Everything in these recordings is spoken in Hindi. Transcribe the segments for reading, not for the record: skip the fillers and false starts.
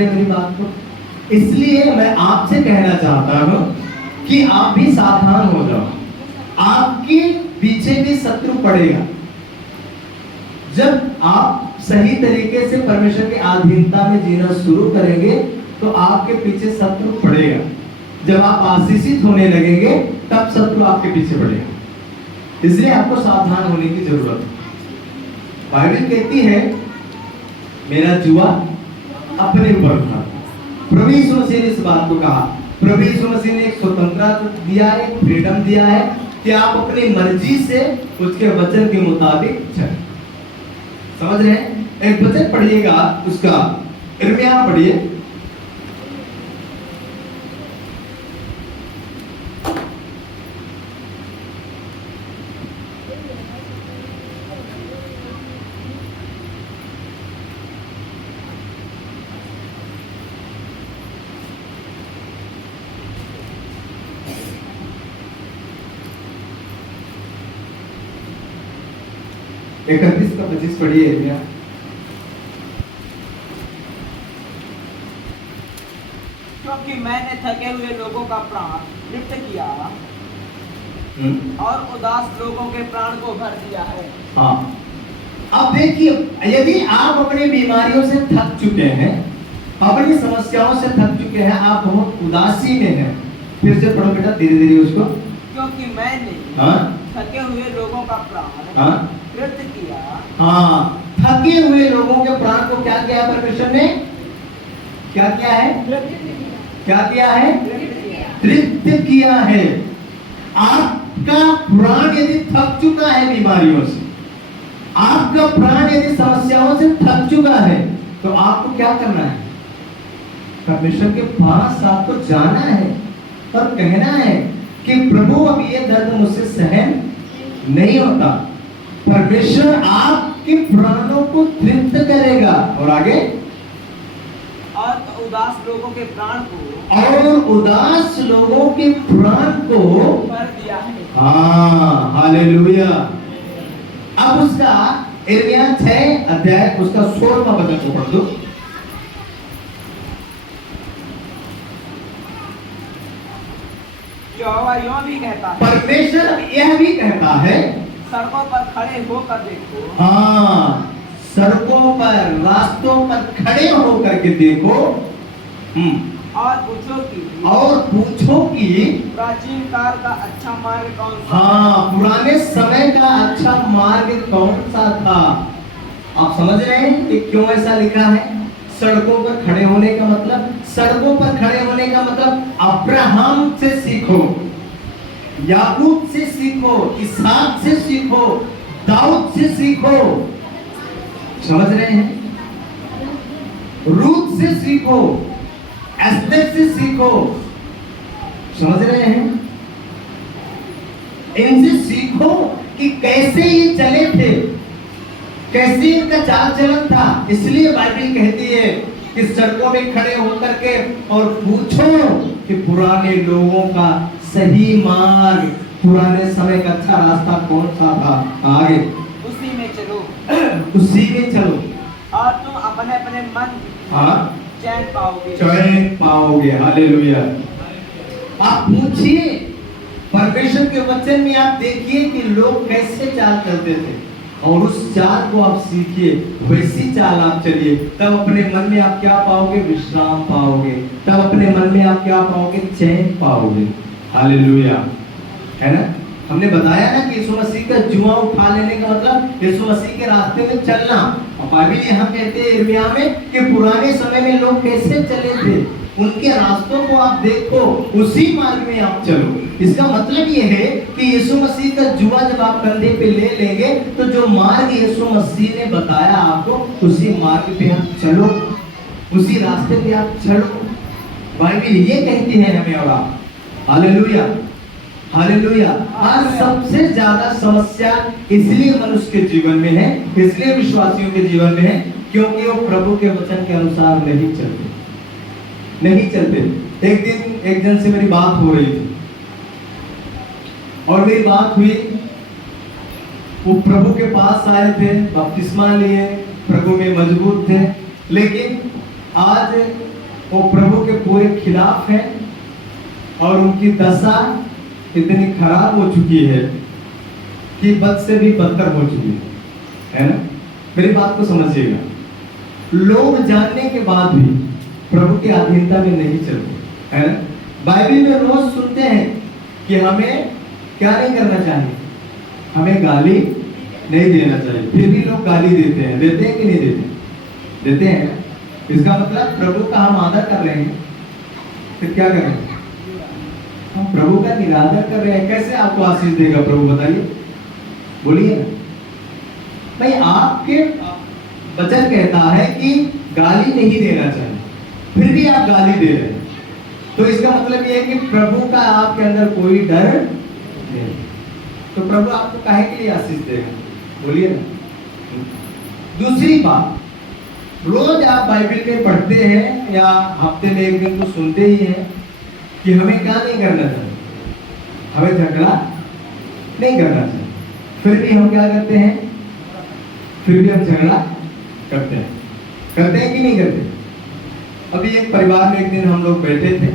मेरी बात को, इसलिए मैं आपसे कहना चाहता हूं कि आप भी सावधान हो जाओ। आपके पीछे भी शत्रु पड़ेगा। जब आप सही तरीके से परमेश्वर की अधीनता में जीना शुरू करेंगे तो आपके पीछे शत्रु पड़ेगा। जब आप आशीषित होने लगेंगे तब शत्रु आपके पीछे पड़ेगा। इसलिए आपको सावधान होने की जरूरत है। बाइबल कहती है मेरा जुआ अपने ऊपर था। प्रभु यीशु मसीह ने इस बात को कहा। प्रभु यीशु मसीह ने एक स्वतंत्रता दिया है, फ्रीडम दिया है कि आप अपनी मर्जी से उसके वचन के मुताबिक चलें। समझ रहे हैं? एक वचन पढ़िएगा उसका, यिर्मयाह पढ़िए। इकतीस का 25 पढ़िए यिर्मयाह। क्योंकि मैंने थके हुए लोगों का प्राण लिप्त किया और उदास लोगों के प्राण को भर दिया है। हाँ, अब देखिए, यदि आप अपनी बीमारियों से थक चुके हैं, अपनी समस्याओं से थक चुके हैं, आप बहुत उदासी में हैं, फिर से पढ़ो बेटा धीरे धीरे उसको। क्योंकि मैंने थके हुए लोगों का प्राण तृप्त किया। हाँ, थके हुए लोगों के प्राण को क्या किया परमेश्वर ने? क्या किया है? क्या किया है? तृप्त किया है। आपका प्राण यदि थक चुका है बीमारियों से, आपका प्राण यदि समस्याओं से थक चुका है, तो आपको क्या करना है? परमेश्वर के पास आपको जाना है और कहना है कि प्रभु अब ये दर्द मुझसे सहन नहीं होता। परमेश्वर आपके प्राणों को तृप्त करेगा। और आगे, और उदास लोगों के प्राण को, और उदास लोगों के प्राण को भर दिया है। हाँ, हालेलुया। अब उसका यिर्मयाह 6 अध्याय उसका 16वां वचन को पढ़ दो। यहोवा यूं भी कहता है, परमेश्वर यह भी कहता है, सड़कों पर खड़े होकर देखो। हाँ, सड़कों पर, रास्तों पर खड़े होकर के देखो और पूछो कि प्राचीन काल का अच्छा मार्ग कौन सा? हाँ, पुराने समय का अच्छा मार्ग कौन सा था? आप समझ रहे हैं कि क्यों ऐसा लिखा है? सड़कों पर खड़े होने का मतलब, सड़कों पर खड़े होने का मतलब अब्राहम से सीखो, याकूब से सीखो, इसहाक से सीखो, दाऊद से सीखो। समझ रहे हैं? रूत से सीखो, एस्तेर से सीखो। समझ रहे हैं? इनसे सीखो कि कैसे ये चले थे, कैसे इनका चाल चलन था। इसलिए बाइबल कहती है कि सड़कों में खड़े होकर के और पूछो कि पुराने लोगों का सही मार्ग, पुराने समय का अच्छा रास्ता कौन सा था। आगे, उसी में चलो, उसी में चलो और तुम अपने अपने मन चैन पाओगे। चैन पाओगे। हालेलुया। आप पूछिए परमेश्वर के वचन में, आप देखिए कि लोग कैसे चाल चलते थे और उस चाल को आप सीखिए, वैसी चाल आप चलिए। तब अपने मन में आप क्या पाओगे? विश्राम पाओगे। तब अपने मन में आप क्या पाओगे? चैन पाओगे। हालेलुया, है ना? हमने बताया ना कि यीशु मसीह का जुआ उठा लेने का मतलब यीशु मसीह के रास्ते में चलना। और बाइबल यहाँ कहते हैं यिर्मयाह में कि पुराने समय में लोग कैसे चले थे, उनके रास्तों को आप देखो, उसी मार्ग में आप चलो। इसका मतलब ये है कि यीशु मसीह का जुआ जब आप कंधे पे ले लेंगे तो जो मार्ग यीशु मसीह ने बताया आपको, उसी मार्ग पे आप चलो, उसी रास्ते पे आप चलो। बाइबल ये कहती है हमें और आप। Hallelujah, hallelujah. आज सबसे ज्यादा समस्या इसलिए मनुष्य के जीवन में है, इसलिए विश्वासियों के जीवन में है, क्योंकि वो प्रभु के वचन के अनुसार नहीं चलते। एक दिन एक जन से मेरी बात हो रही थी और मेरी बात हुई, वो प्रभु के पास आए थे, बपतिस्मा लिए, प्रभु में मजबूत थे, लेकिन आज वो प्रभु के पूरे खिलाफ है और उनकी दशा इतनी खराब हो चुकी है कि बद से भी बदतर हो चुकी है ना। मेरी बात को समझिएगा, लोग जानने के बाद भी प्रभु की अधीनता में नहीं चलते, है ना। बाइबल में रोज सुनते हैं कि हमें क्या नहीं करना चाहिए, हमें गाली नहीं देना चाहिए, फिर भी लोग गाली देते हैं। देते हैं कि नहीं देते? देते हैं। इसका मतलब प्रभु का हम आदर कर रहे हैं, फिर क्या कर रहे हैं? हम प्रभु का निरादर कर रहे हैं। कैसे आपको आशीष देगा प्रभु, बताइए, बोलिए ना भाई। आपके वचन कहता है कि गाली नहीं देना चाहिए, फिर भी आप गाली दे रहे हैं, तो इसका मतलब ये है कि प्रभु का आपके अंदर कोई डर नहीं। तो प्रभु आपको काहे के लिए आशीष देगा, बोलिए ना। दूसरी बात, रोज आप बाइबल में पढ़ते हैं या हफ्ते में एक दिन तो सुनते ही हैं कि हमें क्या नहीं करना चाहिए, हमें झगड़ा नहीं करना चाहिए, फिर भी हम क्या करते हैं? फिर भी हम झगड़ा करते हैं कि नहीं करते? अभी एक परिवार में एक दिन हम लोग बैठे थे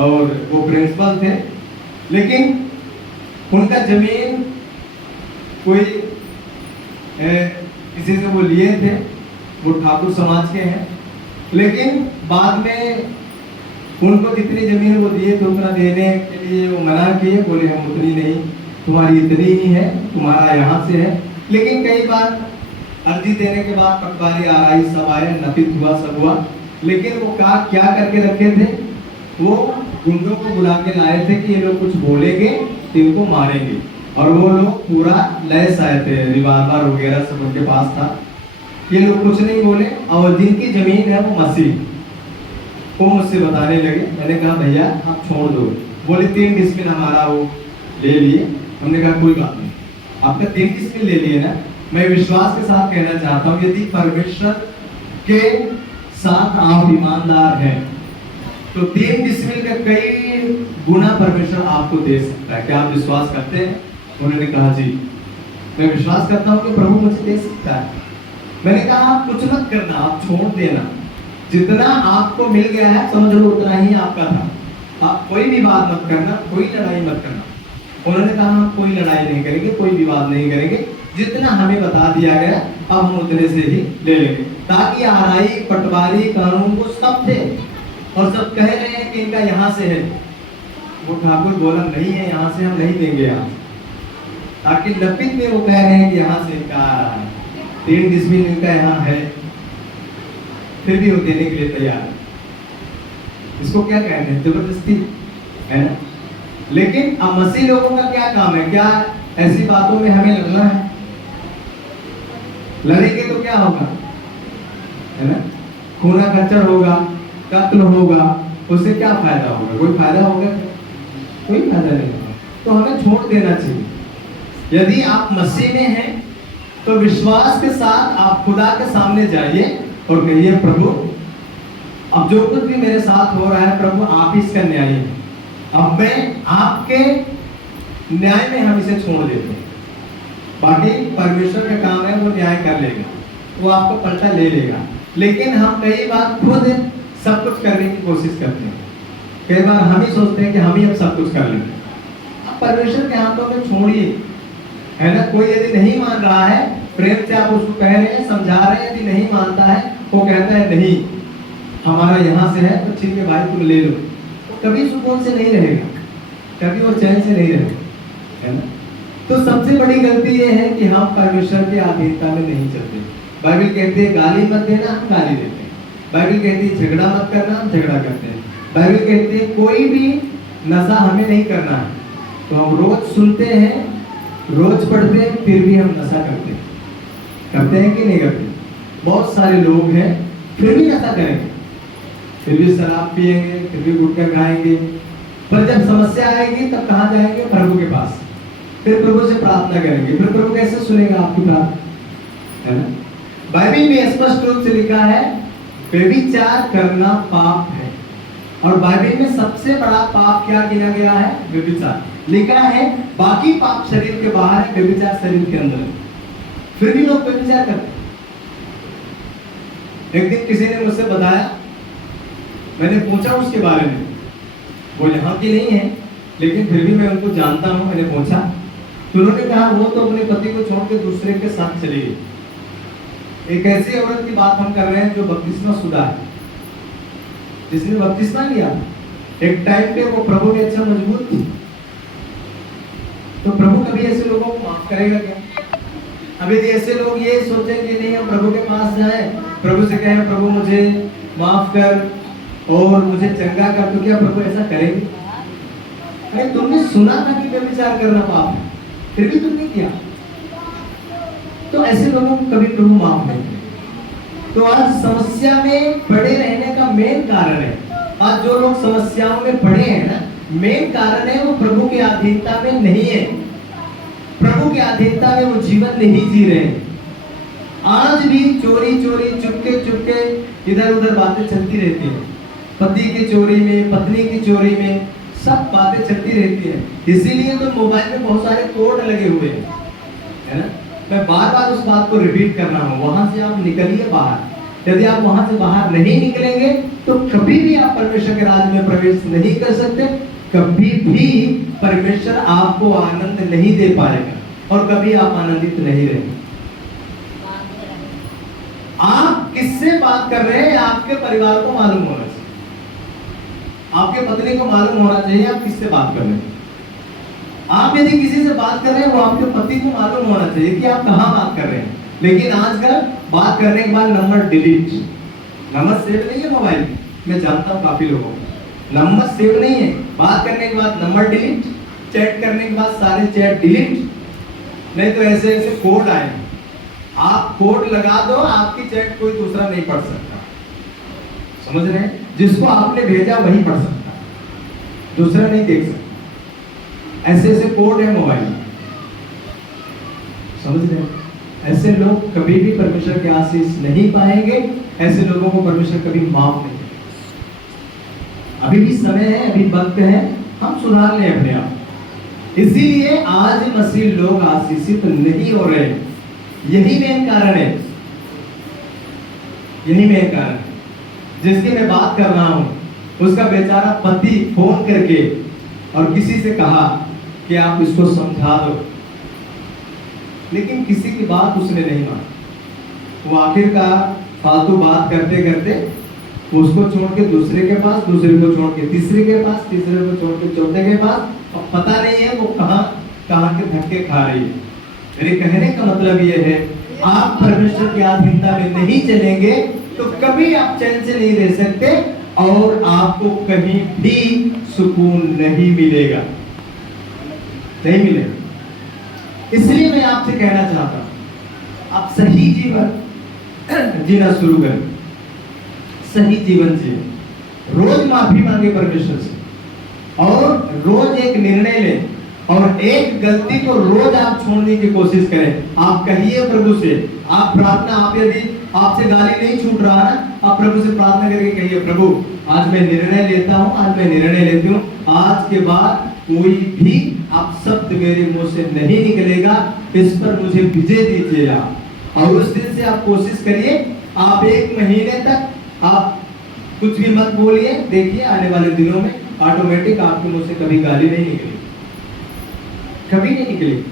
और वो प्रिंसिपल थे, लेकिन उनका जमीन कोई किसी से वो लिए थे, वो ठाकुर समाज के हैं, लेकिन बाद में उनको जितनी जमीन वो दिए थे उतना देने के लिए वो मना किए, बोले हम उतनी नहीं, तुम्हारी इतनी ही है, तुम्हारा यहाँ से है। लेकिन कई बार अर्जी देने के बाद पटवारी आरआई सब आए, नफित हुआ, सब हुआ, लेकिन वो क्या करके रखे थे? वो गुंडों को बुला के लाए थे कि ये लोग कुछ बोलेंगे तो इनको मारेंगे, और वो लोग पूरा लैस आए थे, रिवाल्वर वगैरह सब उनके पास था। ये लोग कुछ नहीं बोले, और जिनकी जमीन है वो मसीह, वो मुझसे बताने लगे। मैंने कहा भैया आप छोड़ दो, बोले 3 डिसमिल हमारा वो ले लिए। हमने कहा कोई बात नहीं, आपका 3 डिसमिल ले लिए ना। मैं विश्वास के साथ कहना चाहता हूँ, यदि परमेश्वर के साथ आप ईमानदार हैं तो 3 डिसमिल का कई गुना परमेश्वर आपको दे सकता है। क्या आप विश्वास करते हैं? उन्होंने कहा जी मैं विश्वास करता हूँ कि प्रभु मुझे दे सकता है। मैंने कहा आप कुछ मत करना, आप छोड़ देना, जितना आपको मिल गया है समझ लो उतना ही आपका था। आप कोई विवाद मत करना, कोई लड़ाई मत करना। उन्होंने कहा हम कोई लड़ाई नहीं करेंगे, कोई विवाद नहीं करेंगे, जितना हमें बता दिया गया अब हम उतने से ही ले लेंगे। ताकि आरआई, पटवारी, कानून वो सब थे और सब कह रहे हैं कि इनका यहाँ से है। वो ठाकुर बोला नहीं है, यहाँ से हम नहीं देंगे। यहाँ ताकि लपित में वो कह रहे हैं कि यहाँ से इनका आ रहा है, 3 डिसमिल इनका यहाँ है, फिर भी वो देने के लिए तैयार है। इसको क्या कहते हैं? जबरदस्ती, है ना। लेकिन अब मसीह लोगों का क्या काम है? क्या ऐसी बातों में हमें लड़ना है? लड़ेंगे तो क्या होगा, है ना। खूना खच्चर होगा, कत्ल होगा, उससे क्या फायदा होगा? कोई फायदा होगा? कोई फायदा नहीं होगा। तो हमें छोड़ देना चाहिए। यदि आप मसीह में हैं तो विश्वास के साथ आप खुदा के सामने जाइए और कहिए प्रभु अब जो कुछ भी मेरे साथ हो रहा है प्रभु आप इसका न्याय है, अब मैं आपके न्याय में हम इसे छोड़ देते हैं। बाकी परमेश्वर का काम है, वो न्याय कर लेगा, वो आपको पलटा ले लेगा। लेकिन हम कई बार खुद सब कुछ करने की कोशिश करते हैं। कई बार हम ही सोचते हैं कि हम ही अब सब कुछ कर लेंगे। अब परमेश्वर के हाथों में छोड़िए, है ना। कोई यदि नहीं मान रहा है, प्रेम से आप उसको कह रहे हैं, समझा रहे हैं, यदि नहीं मानता है, वो कहता है नहीं हमारा यहाँ से है तो ठीक है भाई तुम ले लो, तो कभी सुकून से नहीं रहेगा, कभी वो चैन से नहीं रहेगा, है ना। तो सबसे बड़ी गलती ये है कि हम परमेश्वर की अधीनता में नहीं चलते। बाइबल कहती है गाली मत देना, हम गाली देते हैं। बाइबल कहती है झगड़ा मत करना, हम झगड़ा करते हैं। बाइबल कहती है कोई भी नशा हमें नहीं करना है, तो हम रोज सुनते हैं, रोज पढ़ते हैं, फिर भी हम नशा करते हैं। करते हैं कि नहीं करते? बहुत सारे लोग हैं फिर भी नशा करेंगे, फिर भी शराब पिएंगे, फिर भी गुटखा खाएंगे, पर जब समस्या आएगी तब कहाँ जाएंगे? प्रभु के पास। फिर प्रभु से प्रार्थना करेंगे, फिर प्रभु कैसे सुनेगा आपकी प्रार्थना, है ना। बाइबल में स्पष्ट रूप से लिखा है व्यभिचार करना पाप है, और बाइबल में सबसे बड़ा पाप क्या गिना गया है? व्यभिचार। लिखा है बाकी पाप शरीर के बाहर है, व्यभिचार शरीर के अंदर है, फिर भी लोग व्यभिचार करते हैं। एक दिन किसी ने मुझसे बताया मैंने पूछा उसके बारे में, वो यहाँ की नहीं है लेकिन फिर भी मैं उनको जानता हूँ। मैंने पूछा तो उन्होंने कहा वो तो अपने पति को छोड़ के दूसरे के साथ चली गई। एक ऐसी औरत की बात हम कर रहे हैं जो बपतिस्मा शुदा है, जिसने बपतिस्मा लिया। एक टाइम पे वो प्रभु के अच्छा मजबूत थी, तो प्रभु कभी ऐसे लोगों को माफ करेगा क्या? अभी ऐसे लोग ये सोचे कि नहीं हम प्रभु के पास जाए, प्रभु से कहें प्रभु मुझे माफ कर और मुझे चंगा कर, तो क्या प्रभु ऐसा करेंगे? अरे तुमने सुना था कि व्यभिचार करना पाप है, फिर भी तुमने किया, तो ऐसे लोगों को कभी प्रभु माफ नहीं करेगा। तो आज समस्या में पड़े रहने का मेन कारण है, आज जो लोग समस्याओं में पड़े हैं ना, मेन कारण है वो प्रभु की अधीनता में नहीं है, प्रभु की अधीनता में वो जीवन नहीं जी रहे हैं। आज भी चोरी चोरी चुपके चुपके इधर उधर बातें चलती रहती हैं, पति की चोरी में, पत्नी की चोरी में, सब बातें चलती रहती हैं। इसीलिए तो मोबाइल में बहुत सारे कोड लगे हुए हैं, है ना। मैं बार बार उस बात को रिपीट कर रहा हूँ, वहां से आप निकलिए बाहर। यदि आप वहां से बाहर नहीं निकलेंगे तो कभी भी आप परमेश्वर के राज्य में प्रवेश नहीं कर सकते, कभी भी परमेश्वर आपको आनंद नहीं दे पाएगा और कभी आप आनंदित नहीं रहेंगे। आप किससे बात कर रहे हैं आपके परिवार को मालूम होना चाहिए, आपके पत्नी को मालूम होना चाहिए आप किससे बात कर रहे हैं। आप यदि किसी से बात कर रहे हैं वो आपके पति को मालूम होना चाहिए कि आप कहाँ बात कर रहे हैं। लेकिन आजकल बात करने के बाद नंबर डिलीट, नंबर सेव नहीं है मोबाइल में, मैं जानता हूँ काफी लोगों को नंबर सेव नहीं है, बात करने के बाद नंबर डिलीट, चैट करने के बाद सारे चैट डिलीट, नहीं तो ऐसे ऐसे कोड आए, आप कोड लगा दो, आपकी चैट कोई दूसरा नहीं पढ़ सकता, समझ रहे हैं। जिसको आपने भेजा वही पढ़ सकता, दूसरा नहीं देख सकता। ऐसे ऐसे कोड है मोबाइल में, समझ रहे हैं। ऐसे लोग कभी भी परमेश्वर के आशीष नहीं पाएंगे, ऐसे लोगों को परमेश्वर कभी माफ नहीं करेगा। अभी भी समय है, अभी वक्त है, हम सुधार लें अपने आप। इसीलिए आज मसीह लोग आशीषित नहीं हो रहे, यही मेन कारण है, यही मेन कारण है। जिसकी मैं बात कर रहा हूं उसका बेचारा पति फोन करके और किसी से कहा कि आप इसको समझा दो, लेकिन किसी की बात उसने नहीं मानी। वो आखिरकार फालतू बात करते करते उसको छोड़ के दूसरे के पास, दूसरे को छोड़ के तीसरे के पास, तीसरे को छोड़ के चौथे के पास, और पता नहीं है वो कहाँ के धक्के खा रही है। मेरे कहने का मतलब ये है, आप परमेश्वर की अधीनता में नहीं चलेंगे तो कभी आप चैन से नहीं रह सकते और आपको कहीं भी सुकून नहीं मिलेगा, नहीं मिलेगा। इसलिए मैं आपसे कहना चाहता हूं, आप सही जीवन जीना शुरू करें, सही जीवन जिए, रोज माफी मांगे परमेश्वर से और रोज एक निर्णय लें और एक गलती को रोज आप छोड़ने की कोशिश करें। आप कहिए प्रभु से, आप प्रार्थना, आप यदि आपसे गाली नहीं छूट रहा ना, आप प्रभु से प्रार्थना करके कहिए प्रभु आज मैं निर्णय लेता हूँ, आज मैं निर्णय लेती हूँ, आज के बाद कोई भी आप शब्द मेरे मुंह से नहीं निकलेगा, इस पर मुझे विजय दीजिए आप। और उस दिन से आप कोशिश करिए, आप 1 महीने तक आप कुछ भी मत बोलिए, देखिए आने वाले दिनों में ऑटोमेटिक आपके मुंह से कभी गाली नहीं निकलेगी, कभी नहीं निकलेगी।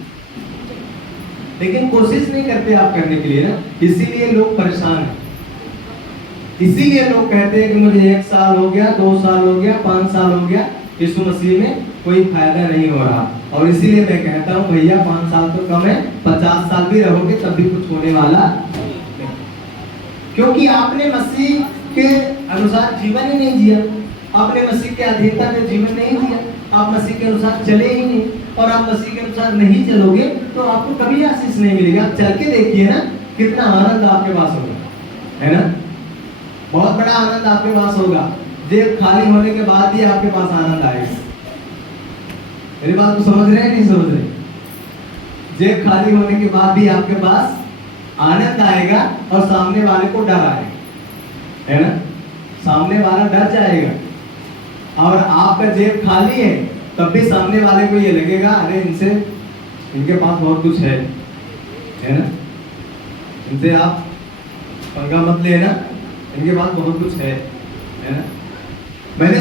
लेकिन कोशिश नहीं करते आप करने के लिए ना, इसीलिए लोग परेशान हैं। इसीलिए लोग कहते हैं कि मुझे 1 साल हो गया, 2 साल हो गया, 5 साल हो गया, यीशु मसीह में कोई फायदा नहीं हो रहा। और इसीलिए मैं कहता हूँ भैया 5 साल तो कम है, 50 साल भी रहोगे तब भी कुछ होने वाला नहीं, क्योंकि आपने मसीह के अनुसार जीवन ही नहीं जिया, आपने मसीह के अधीनता में जीवन नहीं जिया, आप मसीह के अनुसार चले ही नहीं, और आप मसीह के अनुसार नहीं चलोगे तो आपको कभी आशीष नहीं मिलेगी। आप चल के देखिए ना, कितना आनंद आपके पास होगा, है ना, बहुत बड़ा आनंद आपके पास होगा। जेब खाली होने के बाद ही आपके पास आनंद आएगा। मेरी बात को समझ रहे हैं नहीं समझ रहे? जेब खाली होने के बाद भी आपके पास आनंद आएगा और सामने वाले को डर आएगा, है ना, सामने वाला डर जाएगा। और आपका जेब खाली है तब भी सामने वाले को ये लगेगा अरे इनके पास बहुत कुछ है ना, इनसे आप पंगा मत लेना, इनके पास बहुत कुछ है ना। मैंने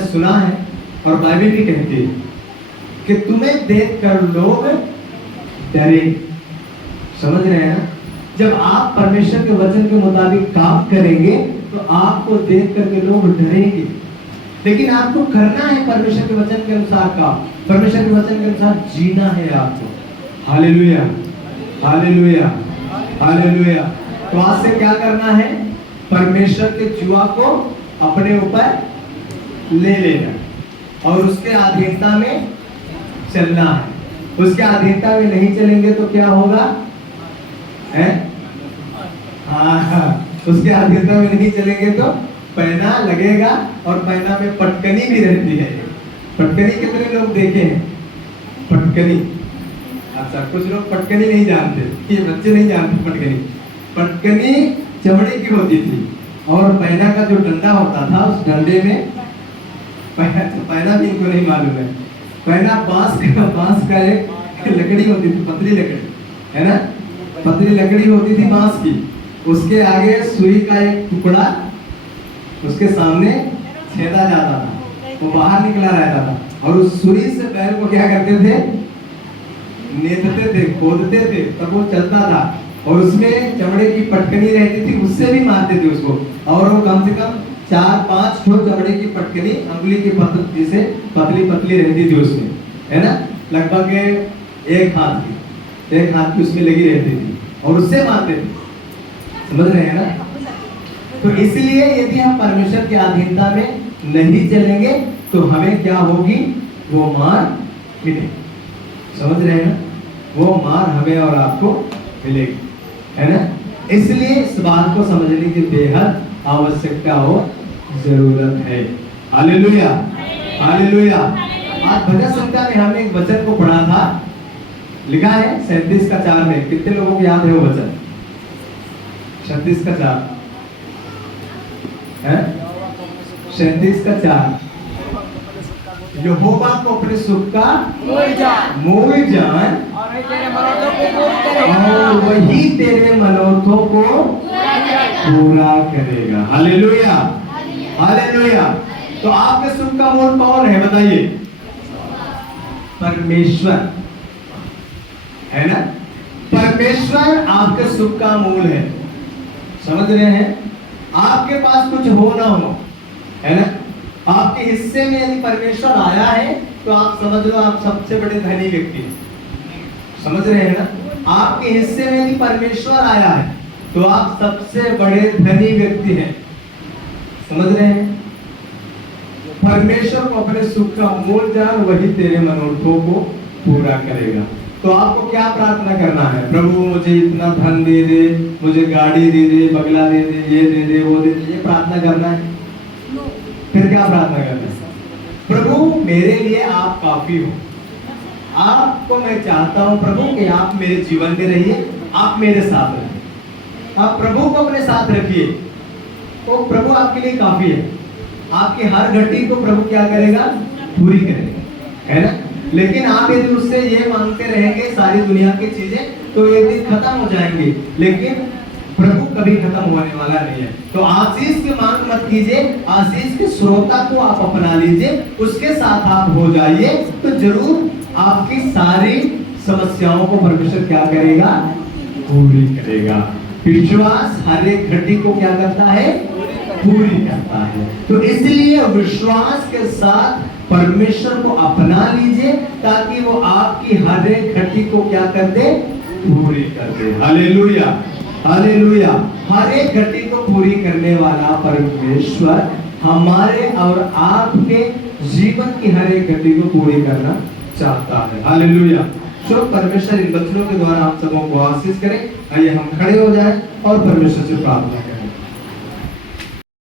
सुना है और बाइबल भी कहती है कि तुम्हें देखकर लोग डरेंगे। समझ रहे हैं ना? जब आप परमेश्वर के वचन के मुताबिक काम करेंगे तो आपको देख करके लोग डरेंगे, लेकिन आपको करना है परमेश्वर के वचन के अनुसार काम, परमेश्वर के वचन के अनुसार जीना है आपको। Hallelujah, hallelujah, hallelujah. तो आज से क्या करना है? परमेश्वर के जुआ को अपने ऊपर ले लेना और उसके अधीनता में चलना है। उसके अधीनता में नहीं चलेंगे तो क्या होगा? उसके अधीनता में नहीं चलेंगे तो पैना लगेगा, और पैना में पटकनी भी रहती है। पटकनी कितने लोग देखे हैं? पटकनी, अच्छा कुछ लोग पटकनी नहीं जानते, ये बच्चे नहीं जानते पटकनी। पटकनी चमड़े की होती थी और पैना का जो डंडा होता था उस डंडे में पैना भी इनको नहीं मालूम है। पैना बांस का एक लकड़ी होती थी, पतली लकड़ी है ना, पतली लकड़ी होती थी बांस की, उसके आगे सुई का एक टुकड़ा, उसके सामने छेदा जाता था, वो बाहर निकला रहता था, और उस सुई से पैर को क्या करते थे? नेतते थे, खोदते थे, तब वो चलता था। और उसमें चमड़े की पटकनी रहती थी, उससे भी मारते थे उसको, और वो कम से कम 4-5 ठो चमड़े की पटकनी अंगुली की पतली से पतली रहती थी उसमें, है ना, लगभग एक हाथ की उसमें लगी रहती थी, और उससे मारते थे। समझ रहे हैं ना? तो इसलिए यदि हम परमेश्वर की अधीनता में नहीं चलेंगे तो हमें क्या होगी? वो मार मिलेगी। समझ रहे हैं ना? वो मार हमें और आपको मिलेगी, है ना? इसलिए इस बात को समझने की बेहद आवश्यकता और जरूरत है। Hallelujah, hallelujah. आज भजन संहिता में हमने एक वचन को पढ़ा था, लिखा है 37:4 में। कितने लोगों को याद है वो वचन? 37:4 है, 37:4। यहोवा को अपने सुख का मूल जान और वही तेरे मनोरथों को पूरा करेगा। Hallelujah, hallelujah. तो आपके सुख का मूल कौन है? बताइए। परमेश्वर, है ना? परमेश्वर आपके सुख का मूल है। समझ रहे हैं? आपके पास कुछ हो ना हो, है ना, आपके हिस्से में यदि परमेश्वर आया है तो आप समझ लो आप सबसे बड़े धनी व्यक्ति हैं। समझ रहे हैं ना? आपके हिस्से में यदि परमेश्वर आया है तो आप सबसे बड़े धनी व्यक्ति हैं। समझ रहे हैं? परमेश्वर को अपने सुख का मूल जान, वही तेरे मनोरथों को पूरा करेगा। तो आपको क्या प्रार्थना करना है? प्रभु मुझे इतना धन दे दे, मुझे गाड़ी दे दे, बंगला दे दे, ये दे दे, वो दे दे, ये प्रार्थना करना है? फिर क्या प्रार्थना करना है? प्रभु मेरे लिए आप काफी हो। आपको मैं चाहता हूं प्रभु कि आप मेरे जीवन में रहिए, आप मेरे साथ रहिए, आप प्रभु को अपने साथ रखिए, तो प्रभु आपके लिए काफी है। आपकी हर घटी को प्रभु क्या करेगा? पूरी करेगा, है ना? लेकिन आप यदि उससे ये मांगते रहेंगे सारी दुनिया की चीजें तो एक दिन खत्म हो जाएंगे, लेकिन प्रभु कभी खत्म होने वाला नहीं है। तो आशीष की मांग मत कीजिए, आशीष के श्रोता को आप अपना लीजिए, उसके साथ आप हो जाइए, तो जरूर आपकी सारी समस्याओं को परमेश्वर क्या करेगा? पूरी करेगा। विश्वास हर एक घटी को क्या करता है? पूरी करता है। तो इसलिए विश्वास के साथ परमेश्वर को अपना लीजिए ताकि वो आपकी हर एक घटी को क्या कर दे? पूरी कर दे। Hallelujah, hallelujah. हर एक घटी को पूरी करने वाला परमेश्वर हमारे और आपके जीवन की हर एक घटी को पूरी करना चाहता है। हालेलुया। जो परमेश्वर इन बच्चों के द्वारा आप सबों को आशीष करे। आइए हम खड़े हो जाएं और परमेश्वर से प्रार्थना करें।